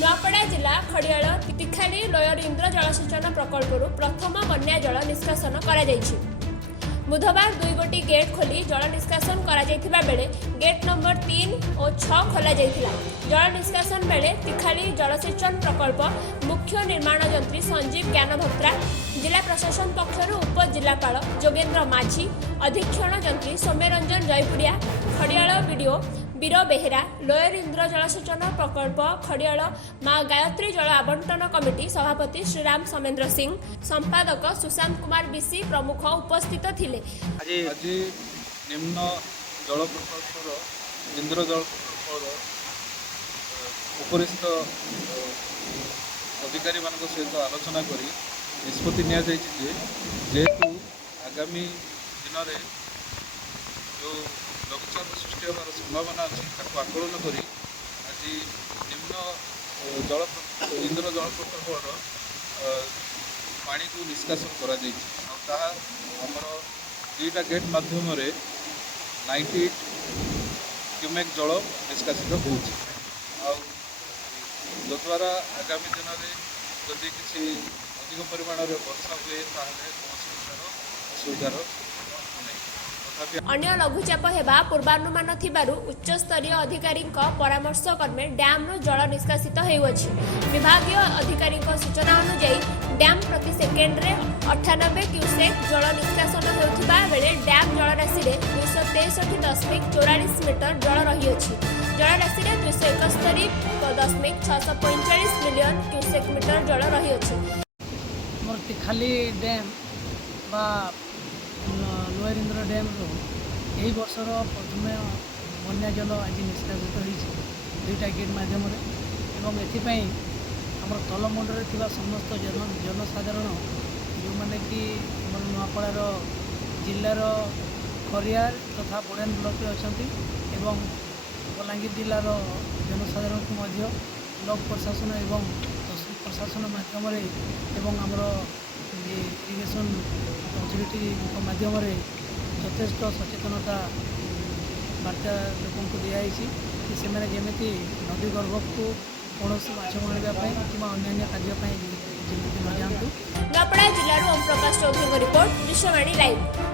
ନୂଆପଡ଼ା ଜିଲ୍ଲା ଖଡ଼ିଆଳ ତିଖାଲି ଲୋୟର ଇନ୍ଦ୍ର ଜଳସେଚନ ପ୍ରକଳ୍ପରୁ ପ୍ରଥମ ବନ୍ୟା ଜଳ ନିଷ୍କାସନ କରାଯାଇଛି। ବୁଧବାର 2 ଗୋଟି ଗେଟ୍ ଖୋଲି ଜଳ ନିଷ୍କାସନ କରାଯାଇଥିବା ବେଲେ ଗେଟ୍ ନମ୍ବର 3 ଓ 6 ଖୋଲାଯାଇଥିଲା। ଜଳ ନିଷ୍କାସନ ବେଲେ ତିଖାଲି ଜଳସେଚନ ପ୍ରକଳ୍ପ ମୁଖ୍ୟ ନିର୍ମାଣ ଯନ୍ତ୍ରୀ ସଞ୍ଜୀବ ଜ୍ଞାନଭତ୍ରା, जिला प्रशासन पक्षर उपजिलापाल जोगेन्द्र माझी, अधीक्षण जंत्री सौम्यरंजन जयपुरिया, खड़ियाल बीडीओ वीर बेहेरा, लोयर इंद्र जलसेचन प्रकल्प खड़ियाल माँ गायत्री जल आवंटन कमिटी सभापति श्रीराम समेन्द्र सिंह, संपादक सुशांत कुमार बीसी प्रमुख उपस्थित थिले। आज निम्न जल प्रकल्पर इंद्र जल प्रकल्पर उपरिस्थ अधिकारी मान सहित आलोचना करी निष्पत्ति जेहेतु आगामी दिन में जो लघुचाप सृष्टि होवार संभावना अच्छी आकलन कर आज निम्न जल इंद्र जल प्रकल्पर पानी को निष्कासन कर दुईटा गेट माध्यम 98 क्यूमेक जल निष्कासित होद्वारा आगामी दिन में जदि किसी अधिक परिमाण वर्षा हुए असुविधार अन्य लघुचाप हेबा पूर्वानुमान थिबारु उच्चस्तरीय अधिकारी परामर्श क्रमे डैम जल निष्कासित हेउछि। विभागीय अधिकारी सूचना अनुसार डैम प्रति सेकेंड रे 98 क्यूसेक जल निष्कासन हेउथिबा बेले डैम जलराशि रे 263.44 मीटर जल रहिअछि। जलराशि रे 271.645 मिलियन क्यूसेक मीटर जल रहिअछि। तिखाली डैम बा लोयर इंद्र डैम यही वर्षर प्रथम बन्या जल आज निष्कासित होती दुईटा गेट मध्यम एवं एथिपाई आम तलमुंडे थी समस्त जनसाधारण जो मैंने कि नुआपड़ार जिलार खरियार तथा बोड़ान ब्लॉक अच्छा एवं बलांगीर जिलार जनसाधारण को ब्लॉक प्रशासन एवं तहसील प्रशासन माध्यम एवं आमर इरिगेशन अथॉरिटी माध्यम यथेष्ट सचेतनता वार्ता लोक दिखाई कि से जमी नदी गर्भ को कौन माछ मारवाई कि अन्य कार्यपाई जमी न जातु। नूआपड़ा जिलूर ओम प्रकाश चौधरी रिपोर्ट दृश्यवाणी लाइव।